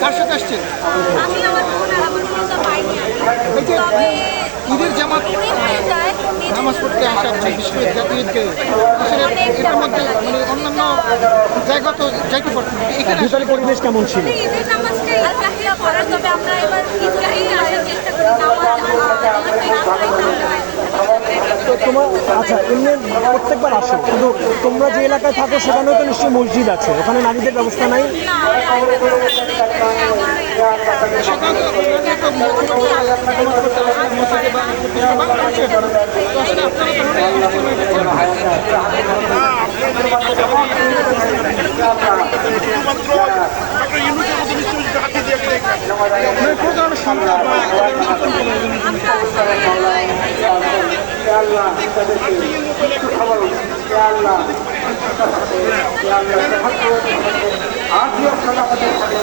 কার সাথে আসছেন? ঈদের জামাত হয়ে নামাজ পড়তে আসা হচ্ছে বিশেষ করে জাতীয় ঈদকে। আসলে এটার মধ্যে মানে অন্যান্য জায়গা তো যাইতে পারতাম এখানে পরিবেশ কেমন ছিল? ঈদের নামাজটা তবে আমরা এবার ঈদগাহেই আসার চেষ্টা করি নামাজ আহ, নামাজটা না পড়াই তাহলে হয় তো তোমার আচ্ছা এমনি প্রত্যেকবার আসো, কিন্তু তোমরা যে এলাকায় থাকো সেখানেও তো নিশ্চয়ই মসজিদ আছে, ওখানে নারীদের ব্যবস্থা নাই? না আমাদের ব্যবস্থা নেই সাধারণত আপনাদের তো নামাজ পড়তে আসেন মসজিদে বা বাংলা ভাষায়। তো আসলে আপনারা তো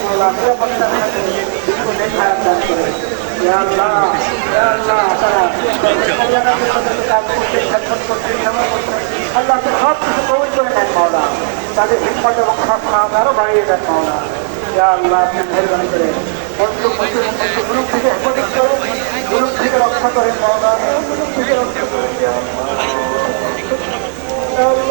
মনে হয় ইজতেমায় করবেন। শুধুমাত্র ডক্টর ইউনুসের মতো নিশ্চয়ই হাতে দিয়ে দেখবেন মানে কোনো ধরনের সংখ্যা বা আল্লাহ সব কিছু করে বাড়িয়ে দেন মাওলা আল্লাহ করে হেফাজত করেন গ্রুপ থেকে রক্ষা করেন মাওলা গ্রুপ থেকে রক্ষা করেন ইয়া আল্লাহ। ইয়া আল্লাহ গ্রুপ থেকে রক্ষা করেন।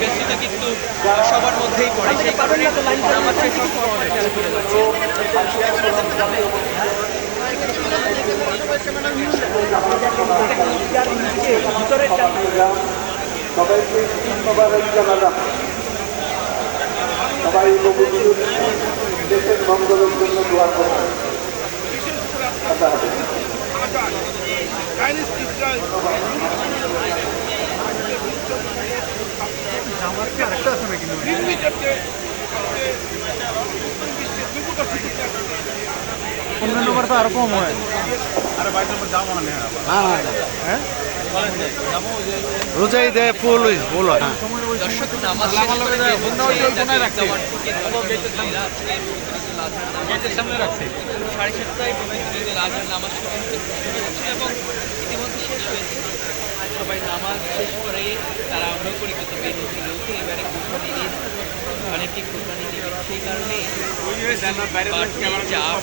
বিষয়টা কিন্তু সবার মধ্যেই পড়ে সেই কারণে আমার চেষ্টা সবাইকে ধন্যবাদ জানালাম সবাই পবিত্র দেশের মঙ্গলের জন্য দোয়া করবেন কথা হবে চাইনিজ ইসরায়েল নির্বিচারকে অন্যান্য তো আরও কম হয়। রোজা ঈদে ফুল ফুল হয়। নামাজ শেষ করে গেটের সামনে রাখছে সাড়ে নামাজ এবং শেষ হয়েছে সবাই নামাজ শেষ করে তারা আমরা পরিচিত বের হচ্ছে যেহেতু এবারে কুরবানি সেই কারণে চাপ